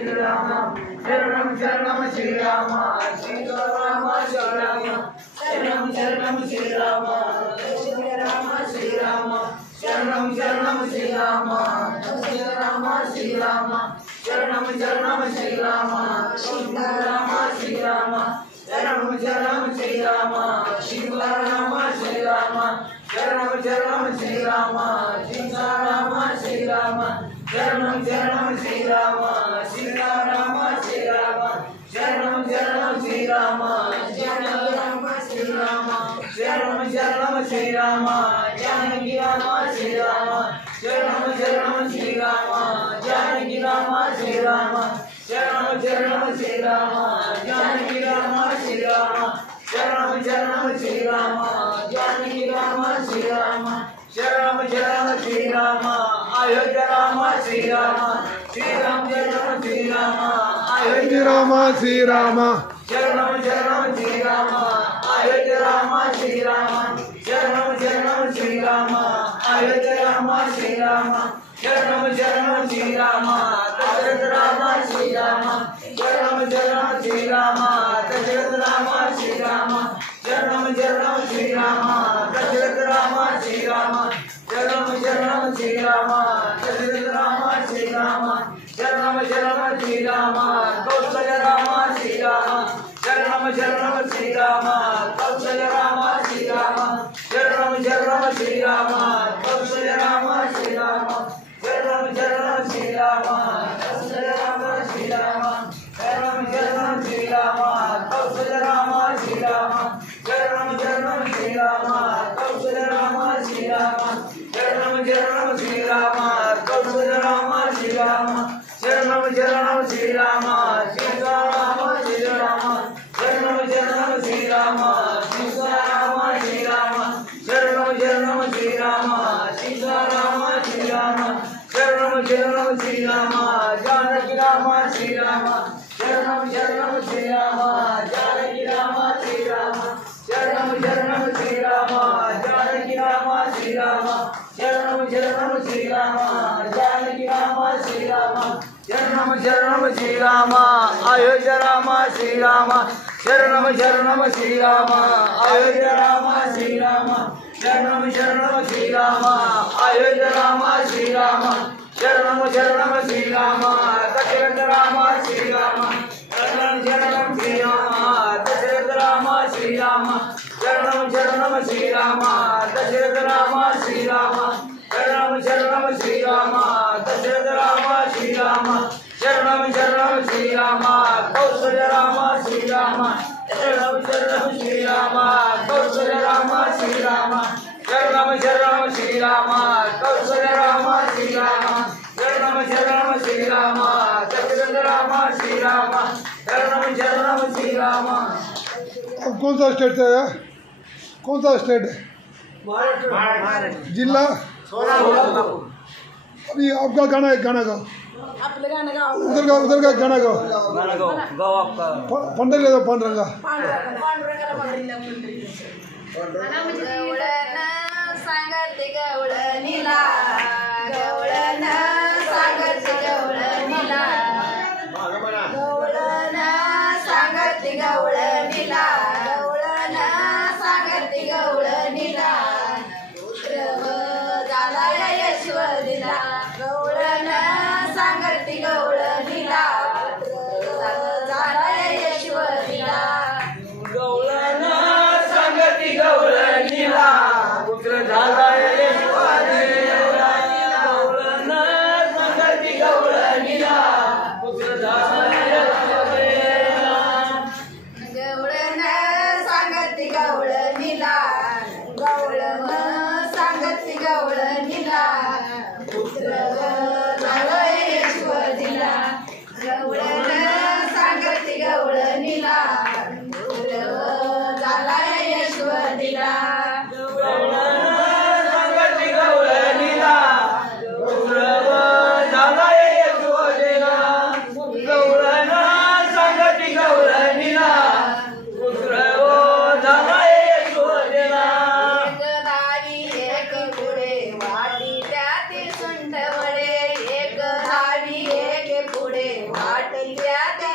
శ్రీరామ శరణం శరణం శ్రీరామ సీతారామ శరణం శరణం శరణం శ్రీరామ శ్రీరామ శ్రీరామ శరణం శరణం శ్రీరామ శ్రీరామ శ్రీరామ శరణం శరణం శ్రీరామ సీతారామ శ్రీరామ శరణం శరణం శ్రీరామ సీతారామ శ్రీరామ శరణం శరణం శ్రీరామ సీతారామ శ్రీరామ శరణం శరణం శ్రీరామ సీతారామ శ్రీరామ శరణం శరణం శ్రీరామ జనరామ శ్రీరామ శరణం శరణం శ్రీరామ జానకి రామ శ్రీరామ శరణం శరణం శ్రీరామ జానకి రామ శ్రీరామ శరణం శరణం శ్రీరామ జానకి రామ శ్రీరామ శరణం శరణం శ్రీరామ జానకి రామ శ్రీరామ శరణం శరణం శ్రీరామ అయోధ్య రామ శ్రీరామ శ్రీరామ శరణం శ్రీరామ అయోధ్య రామ శ్రీరామ శరణం శరణం శ్రీరామ అయోధ్య రామ శ్రీరామ శరణం శరణం శ్రీరామ అయోధ్య రామ శ్రీరామ శరణం శరణం శ్రీరామ దశరథ రామ శ్రీరామ శరణం శరణం శ్రీరామ దశరథ రామ శ్రీరామ శరణం శరణం శ్రీరామ దశరథ రామ శ్రీరామ శరణం శరణం శ్రీరామ దశరథ రామ శ్రీరామ శరణం శరణం శ్రీరామ కౌసల్య రామ శ్రీరామ శరణం శరణం శ్రీరామ కౌసల్య రామ శ్రీరామ శరణం శరణం శ్రీరామ కౌసల్య రామ శ్రీరామ శరణం శరణం శ్రీరామ కౌసల్య రామ శ్రీరామ శరణం శరణం శ్రీరామ కౌసల్య రామ శ్రీరామ శరణం శరణం శ్రీరామ కౌసల్య రామ శ్రీరామ శరణం శరణం శ్రీరామ కౌసల్య రామ శ్రీరామ శరణం శరణం శ్రీరామ సీతారామ శ్రీరామ శరణం శరణం శ్రీరామ సీతారామ శ్రీరామ శరణం శరణం శ్రీరామ సీతారామ శ్రీరామ శరణం శరణం శ్రీరామ జానకి రామ శ్రీరామ శరణం శరణం శ్రీరామ జానకి రామ శ్రీరామ శరణం శరణం శ్రీరామ జానకి రామ శ్రీరామ శరణం శరణం శ్రీరామ జానకి రామ శ్రీరామ శరణం శరణం శ్రీరామ అయోధ్య రామ శ్రీరామ శరణం శరణం శ్రీరామ అయోధ్య రామ శ్రీరామ శరణం శరణం శ్రీరామ అయోధ్య రామ శ్రీరామ శరణం శరణం శ్రీరామ దశరథ రామ శ్రీరామ శరణం శరణం శ్రీరామ దశరథ రామ శ్రీరామ శరణం శరణం శ్రీరామ దశరథ రామ శ్రీరామ శరణం శరణం శ్రీరామ దశరథ రామ శ్రీరామ శరణం శరణం శ్రీరామ కౌసల్య రామ శ్రీరామ శరణం శరణం శ్రీరామ కౌసల్య రామ శ్రీరామ శరణం శరణం శ్రీరామ కౌసల్య రామ శ్రీరామ శరణం శరణం శ్రీరామ దశరథ రామ శ్రీరామ శరణం శరణం శ్రీరామ। अब कौन सा स्टेट से आया? कौन सा स्टेट है? जिला? अभी आपका गाना है, गाना गाओ। उधर का गाना गाओ। पंडर का पंडरंगा। వెళ్ళి